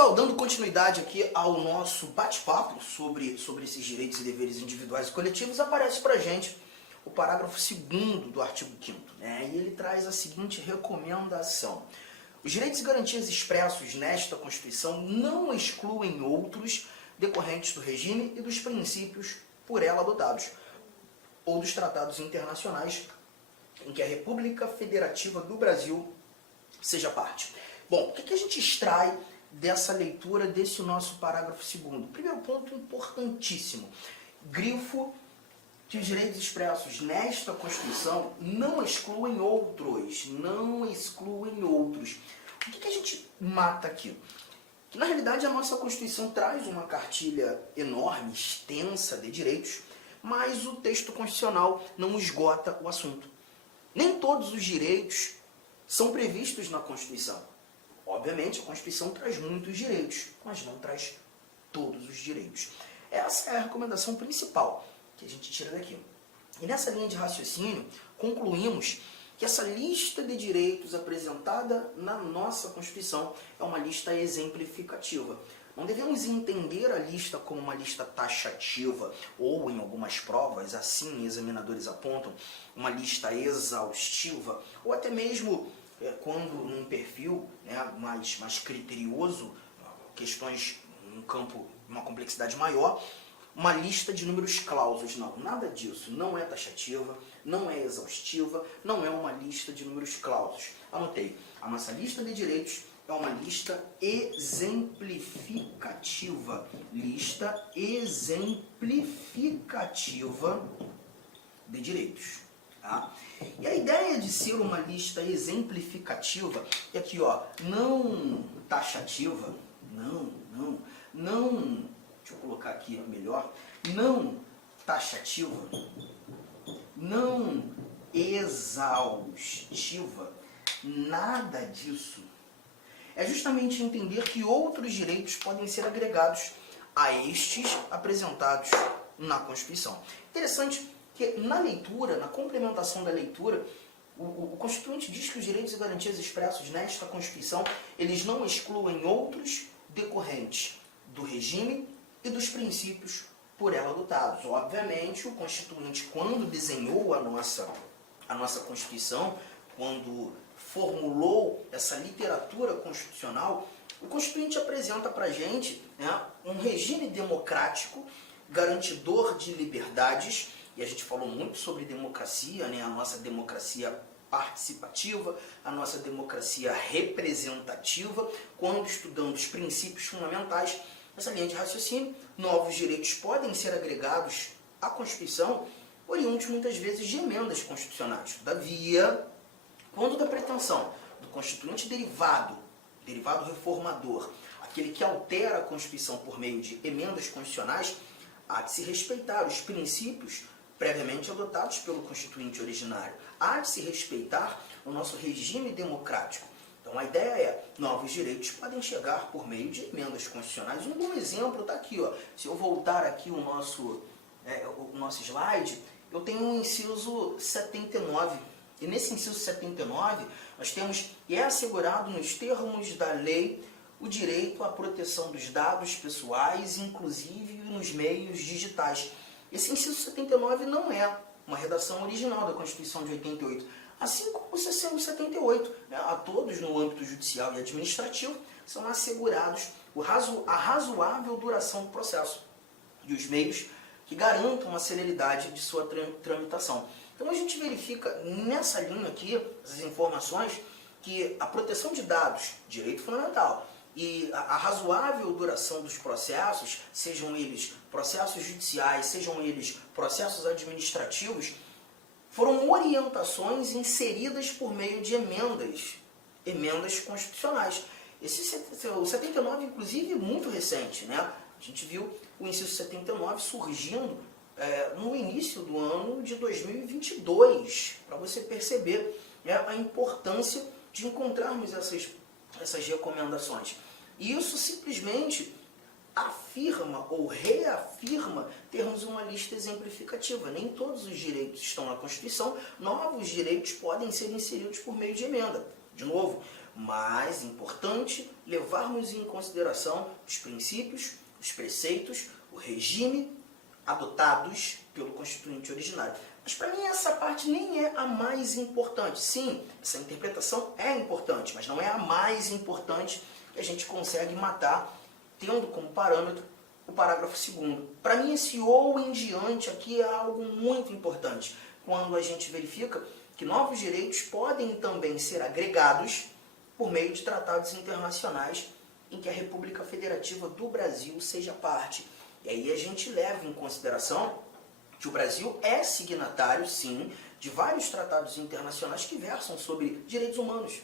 pessoal, dando continuidade aqui ao nosso bate-papo sobre esses direitos e deveres individuais e coletivos, aparece pra gente o parágrafo 2º do artigo 5º, né? E ele traz a seguinte recomendação: os direitos e garantias expressos nesta Constituição não excluem outros decorrentes do regime e dos princípios por ela adotados, ou dos tratados internacionais em que a República Federativa do Brasil seja parte. Bom, o que a gente extrai dessa leitura desse nosso parágrafo 2º? Primeiro ponto importantíssimo: grifo que os direitos expressos nesta Constituição não excluem outros. Não excluem outros. O que a gente mata aqui? Que, na realidade, a nossa Constituição traz uma cartilha enorme, extensa de direitos, mas o texto constitucional não esgota o assunto. Nem todos os direitos são previstos na Constituição. Obviamente, a Constituição traz muitos direitos, mas não traz todos os direitos. Essa é a recomendação principal que a gente tira daqui. E nessa linha de raciocínio, concluímos que essa lista de direitos apresentada na nossa Constituição é uma lista exemplificativa. Não devemos entender a lista como uma lista taxativa ou, em algumas provas, assim examinadores apontam, uma lista exaustiva, ou até mesmo quando num perfil, né, mais criterioso, questões num campo, uma complexidade maior, uma lista de números clausos. Não, nada disso. Não é taxativa, não é exaustiva, não é uma lista de números clausos. Anotei. A nossa lista de direitos é uma lista exemplificativa. Lista exemplificativa de direitos. Tá? E a ideia de ser uma lista exemplificativa é aqui, ó, não taxativa, deixa eu colocar aqui melhor, não taxativa, não exaustiva, nada disso. É justamente entender que outros direitos podem ser agregados a estes apresentados na Constituição. Interessante que na leitura, na complementação da leitura, o Constituinte diz que os direitos e garantias expressos nesta Constituição, eles não excluem outros decorrentes do regime e dos princípios por ela adotados. Obviamente, o Constituinte, quando desenhou a nossa Constituição, quando formulou essa literatura constitucional, o Constituinte apresenta para a gente, né, um regime democrático, garantidor de liberdades, e a gente falou muito sobre democracia, né, a nossa democracia participativa, a nossa democracia representativa, quando estudamos os princípios fundamentais. Nessa linha de raciocínio, novos direitos podem ser agregados à Constituição, oriundos muitas vezes de emendas constitucionais. Todavia, quando da pretensão do Constituinte derivado reformador, aquele que altera a Constituição por meio de emendas constitucionais, há de se respeitar os princípios previamente adotados pelo Constituinte originário. Há de se respeitar o nosso regime democrático. Então a ideia é, novos direitos podem chegar por meio de emendas constitucionais. Um bom exemplo está aqui, ó. Se eu voltar aqui o nosso slide, eu tenho um inciso 79. E nesse inciso 79, nós temos que é assegurado nos termos da lei o direito à proteção dos dados pessoais, inclusive nos meios digitais. Esse inciso 79 não é uma redação original da Constituição de 88, assim como o 78, né, a todos no âmbito judicial e administrativo são assegurados a razoável duração do processo e os meios que garantam a celeridade de sua tramitação. Então a gente verifica nessa linha aqui, essas informações, que a proteção de dados, direito fundamental, e a razoável duração dos processos, sejam eles processos judiciais, sejam eles processos administrativos, foram orientações inseridas por meio de emendas constitucionais. O 79, inclusive, é muito recente, né? A gente viu o inciso 79 surgindo no início do ano de 2022, para você perceber, né, a importância de encontrarmos essas recomendações. E isso simplesmente afirma ou reafirma termos uma lista exemplificativa. Nem todos os direitos estão na Constituição, novos direitos podem ser inseridos por meio de emenda. De novo, mas importante levarmos em consideração os princípios, os preceitos, o regime adotados pelo Constituinte originário. Mas para mim essa parte nem é a mais importante. Sim, essa interpretação é importante, mas não é a mais importante que a gente consegue matar, tendo como parâmetro o parágrafo 2º. Para mim esse ou em diante aqui é algo muito importante, quando a gente verifica que novos direitos podem também ser agregados por meio de tratados internacionais em que a República Federativa do Brasil seja parte. E aí a gente leva em consideração que o Brasil é signatário, sim, de vários tratados internacionais que versam sobre direitos humanos.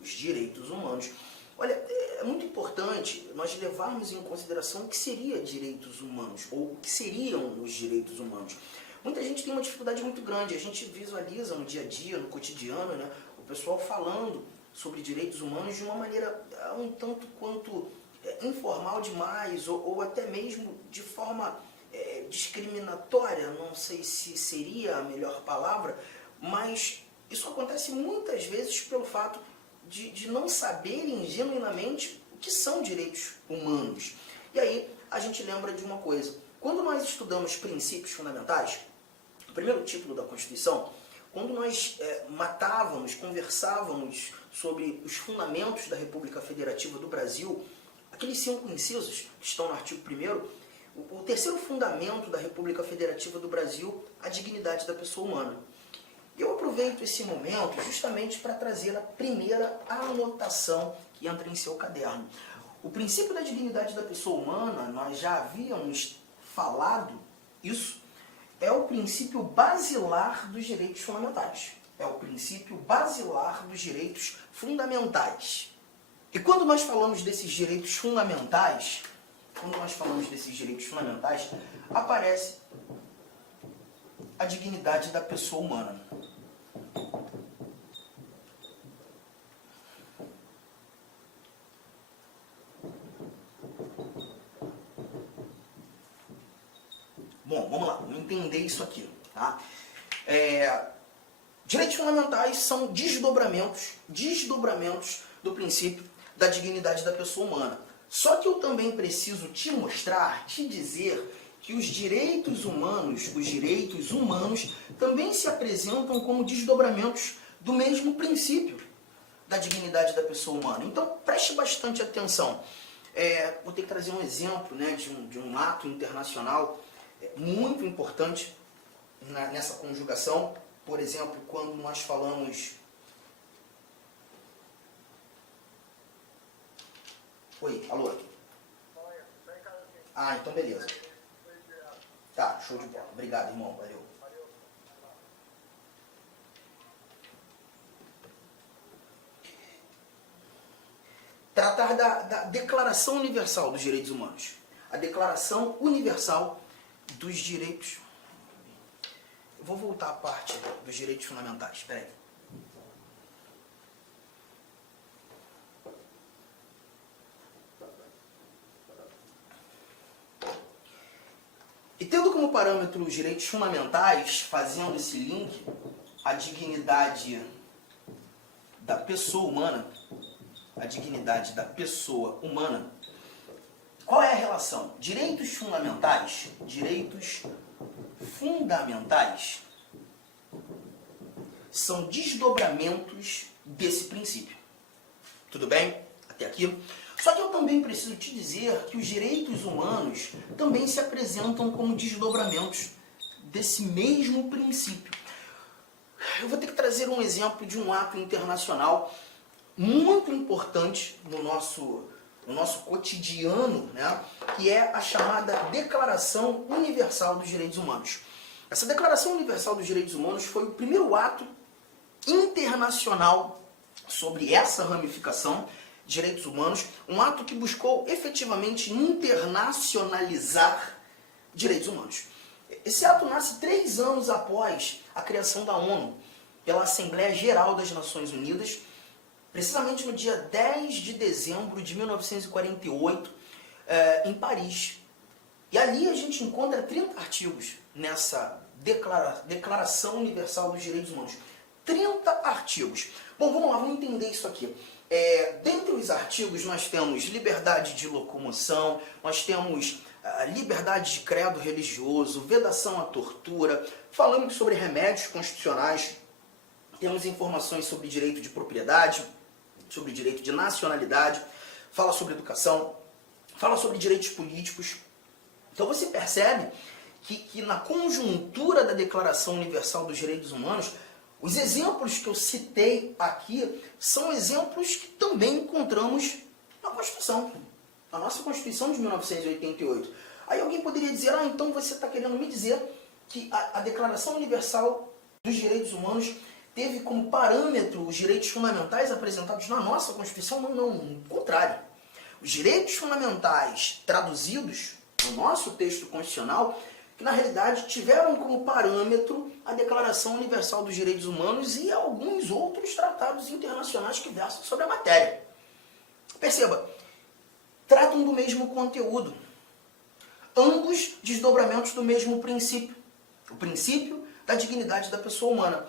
Os direitos humanos. Olha, é muito importante nós levarmos em consideração o que seria direitos humanos, ou o que seriam os direitos humanos. Muita gente tem uma dificuldade muito grande, a gente visualiza no dia a dia, no cotidiano, né, o pessoal falando sobre direitos humanos de uma maneira um tanto quanto informal demais, ou até mesmo de forma discriminatória, não sei se seria a melhor palavra, mas isso acontece muitas vezes pelo fato de não saberem genuinamente o que são direitos humanos. E aí a gente lembra de uma coisa, quando nós estudamos princípios fundamentais, o primeiro título da Constituição, quando nós conversávamos sobre os fundamentos da República Federativa do Brasil, aqueles 5 incisos que estão no artigo 1º, o terceiro fundamento da República Federativa do Brasil, a dignidade da pessoa humana. Eu aproveito esse momento justamente para trazer a primeira anotação que entra em seu caderno. O princípio da dignidade da pessoa humana, nós já havíamos falado isso, é o princípio basilar dos direitos fundamentais. É o princípio basilar dos direitos fundamentais. E quando nós falamos desses direitos fundamentais, aparece a dignidade da pessoa humana. Bom, vamos lá, vamos entender isso aqui. Tá? Direitos fundamentais são desdobramentos do princípio da dignidade da pessoa humana. Só que eu também preciso te mostrar, te dizer que os direitos humanos também se apresentam como desdobramentos do mesmo princípio da dignidade da pessoa humana. Então, preste bastante atenção. Vou ter que trazer um exemplo, né, de um ato internacional muito importante nessa conjugação. Por exemplo, quando nós falamos... Oi, alô? Ah, então beleza. Tá, show de bola. Obrigado, irmão. Valeu. Tratar da Declaração Universal dos Direitos Humanos. A Declaração Universal dos Direitos... Eu vou voltar à parte dos direitos fundamentais. Espera aí. E tendo como parâmetro os direitos fundamentais, fazendo esse link, a dignidade da pessoa humana, qual é a relação? Direitos fundamentais são desdobramentos desse princípio. Tudo bem? Até aqui? Só que eu também preciso te dizer que os direitos humanos também se apresentam como desdobramentos desse mesmo princípio. Eu vou ter que trazer um exemplo de um ato internacional muito importante no nosso cotidiano, né, que é a chamada Declaração Universal dos Direitos Humanos. Essa Declaração Universal dos Direitos Humanos foi o primeiro ato internacional sobre essa ramificação de direitos humanos, um ato que buscou efetivamente internacionalizar direitos humanos. Esse ato nasce 3 anos após a criação da ONU, pela Assembleia Geral das Nações Unidas, precisamente no dia 10 de dezembro de 1948, em Paris. E ali a gente encontra 30 artigos nessa Declaração Universal dos Direitos Humanos. 30 artigos. Bom, vamos lá, vamos entender isso aqui. Dentre os artigos nós temos liberdade de locomoção, nós temos liberdade de credo religioso, vedação à tortura, falamos sobre remédios constitucionais, temos informações sobre direito de propriedade, sobre direito de nacionalidade, fala sobre educação, fala sobre direitos políticos. Então você percebe que na conjuntura da Declaração Universal dos Direitos Humanos, os exemplos que eu citei aqui são exemplos que também encontramos na Constituição, na nossa Constituição de 1988. Aí alguém poderia dizer, então você está querendo me dizer que a Declaração Universal dos Direitos Humanos teve como parâmetro os direitos fundamentais apresentados na nossa Constituição? Não, ao contrário. Os direitos fundamentais traduzidos no nosso texto constitucional, que na realidade tiveram como parâmetro a Declaração Universal dos Direitos Humanos e alguns outros tratados internacionais que versam sobre a matéria. Perceba, tratam do mesmo conteúdo, ambos desdobramentos do mesmo princípio, o princípio da dignidade da pessoa humana.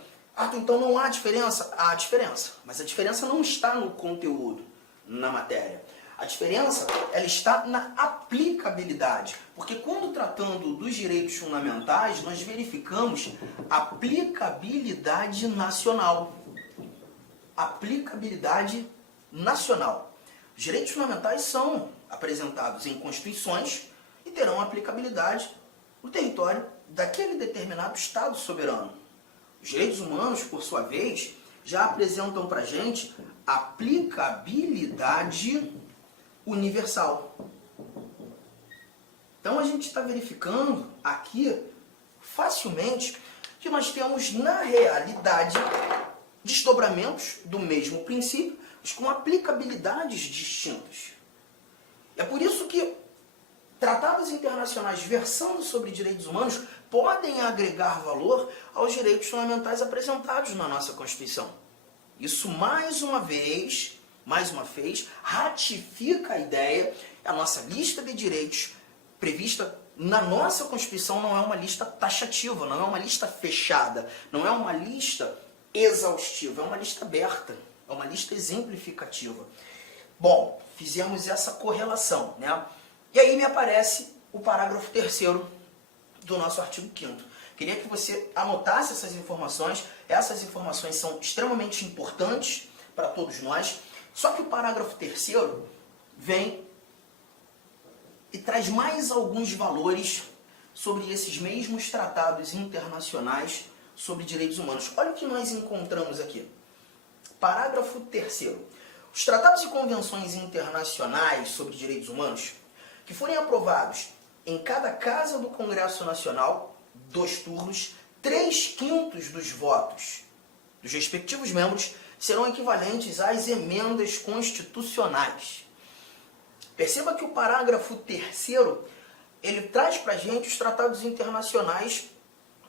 Então não há diferença? Há diferença, mas a diferença não está no conteúdo, na matéria. A diferença, ela está na aplicabilidade. Porque quando tratando dos direitos fundamentais, nós verificamos aplicabilidade nacional. Aplicabilidade nacional. Os direitos fundamentais são apresentados em constituições e terão aplicabilidade no território daquele determinado Estado soberano. Os direitos humanos, por sua vez, já apresentam para a gente aplicabilidade universal. Então a gente está verificando aqui facilmente que nós temos na realidade desdobramentos do mesmo princípio, mas com aplicabilidades distintas. É por isso que tratados internacionais versando sobre direitos humanos podem agregar valor aos direitos fundamentais apresentados na nossa Constituição. Isso mais uma vez ratifica a ideia, a nossa lista de direitos prevista na nossa Constituição não é uma lista taxativa, não é uma lista fechada, não é uma lista exaustiva, é uma lista aberta, é uma lista exemplificativa. Bom, fizemos essa correlação, né? E aí me aparece o parágrafo 3º do nosso artigo 5º. Queria que você anotasse essas informações são extremamente importantes para todos nós. Só que o parágrafo 3º vem e traz mais alguns valores sobre esses mesmos tratados internacionais sobre direitos humanos. Olha o que nós encontramos aqui. Parágrafo 3º. Os tratados e convenções internacionais sobre direitos humanos que forem aprovados em cada casa do Congresso Nacional, 2 turnos, 3/5 dos votos dos respectivos membros serão equivalentes às emendas constitucionais. Perceba que o parágrafo 3º, ele traz para a gente os tratados internacionais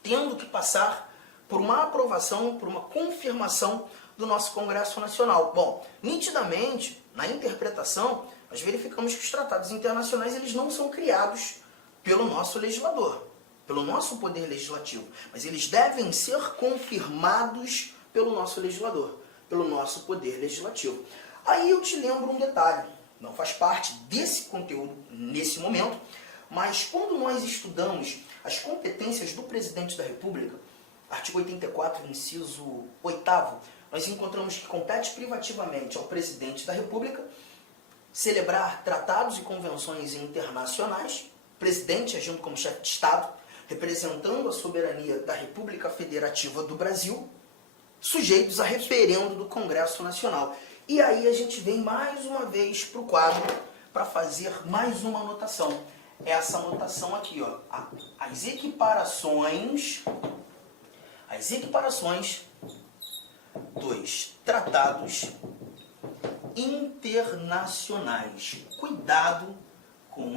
tendo que passar por uma aprovação, por uma confirmação do nosso Congresso Nacional. Bom, nitidamente, na interpretação, nós verificamos que os tratados internacionais eles não são criados pelo nosso legislador, pelo nosso poder legislativo, mas eles devem ser confirmados pelo nosso legislador, pelo nosso poder legislativo. Aí eu te lembro um detalhe, não faz parte desse conteúdo nesse momento, mas quando nós estudamos as competências do Presidente da República, artigo 84, inciso 8º, nós encontramos que compete privativamente ao Presidente da República celebrar tratados e convenções internacionais, Presidente agindo como chefe de Estado, representando a soberania da República Federativa do Brasil, sujeitos a referendo do Congresso Nacional. E aí a gente vem mais uma vez para o quadro para fazer mais uma anotação. Essa anotação aqui, ó, as equiparações dos tratados internacionais. Cuidado com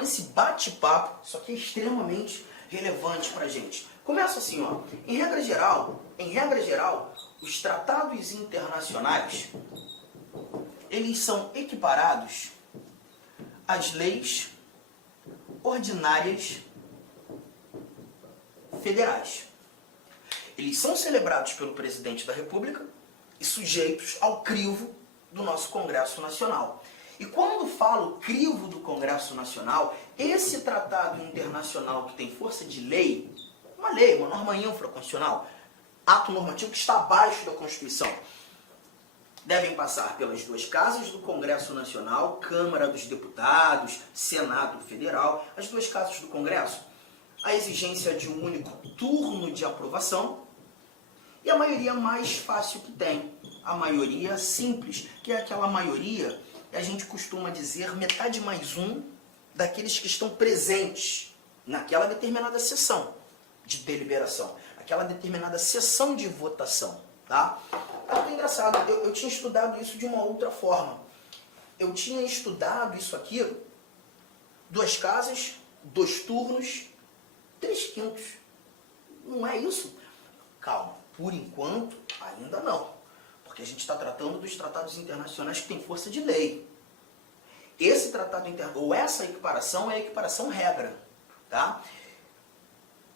esse bate-papo, isso aqui é extremamente relevante para a gente. Começa assim, ó. Em regra geral, os tratados internacionais, eles são equiparados às leis ordinárias federais. Eles são celebrados pelo Presidente da República e sujeitos ao crivo do nosso Congresso Nacional. E quando falo crivo do Congresso Nacional, esse tratado internacional que tem força de lei, uma norma infraconstitucional, ato normativo que está abaixo da Constituição, devem passar pelas duas casas do Congresso Nacional, Câmara dos Deputados, Senado Federal, as duas casas do Congresso, a exigência de um único turno de aprovação e a maioria mais fácil que tem, a maioria simples, que é aquela maioria que a gente costuma dizer metade mais um daqueles que estão presentes naquela determinada sessão de deliberação, aquela determinada sessão de votação, tá? É muito engraçado, eu tinha estudado isso de uma outra forma. Eu tinha estudado isso aqui, duas casas, 2 turnos, 3/5. Não é isso? Calma, por enquanto, ainda não. Porque a gente está tratando dos tratados internacionais que têm força de lei. Esse tratado internacional, ou essa equiparação, é a equiparação regra, tá?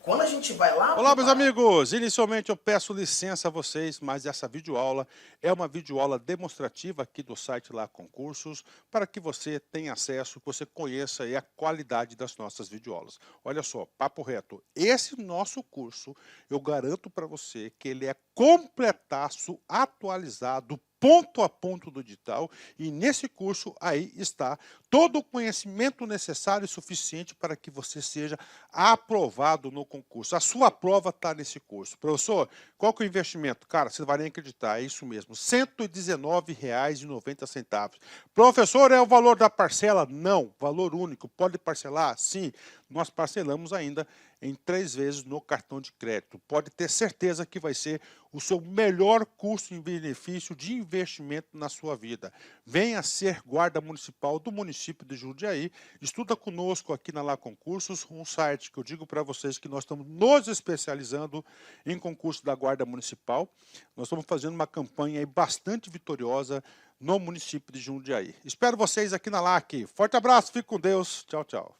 Quando a gente vai lá... Olá, meus amigos! Inicialmente eu peço licença a vocês, mas essa videoaula é uma videoaula demonstrativa aqui do site Lá Concursos, para que você tenha acesso, que você conheça aí a qualidade das nossas videoaulas. Olha só, papo reto, esse nosso curso, eu garanto para você que ele é completaço, atualizado, ponto a ponto do digital, e nesse curso aí está todo o conhecimento necessário e suficiente para que você seja aprovado no concurso. A sua prova está nesse curso. Professor, qual que é o investimento? Cara, você não vai nem acreditar, é isso mesmo, R$ 119,90. Professor, é o valor da parcela? Não, valor único. Pode parcelar? Sim, nós parcelamos ainda em 3 vezes no cartão de crédito. Pode ter certeza que vai ser o seu melhor custo em benefício de investimento na sua vida. Venha ser guarda municipal do município de Jundiaí. Estuda conosco aqui na Lá Concursos, um site que eu digo para vocês que nós estamos nos especializando em concurso da Guarda Municipal. Nós estamos fazendo uma campanha aí bastante vitoriosa no município de Jundiaí. Espero vocês aqui na LAC. Forte abraço, fique com Deus. Tchau, tchau.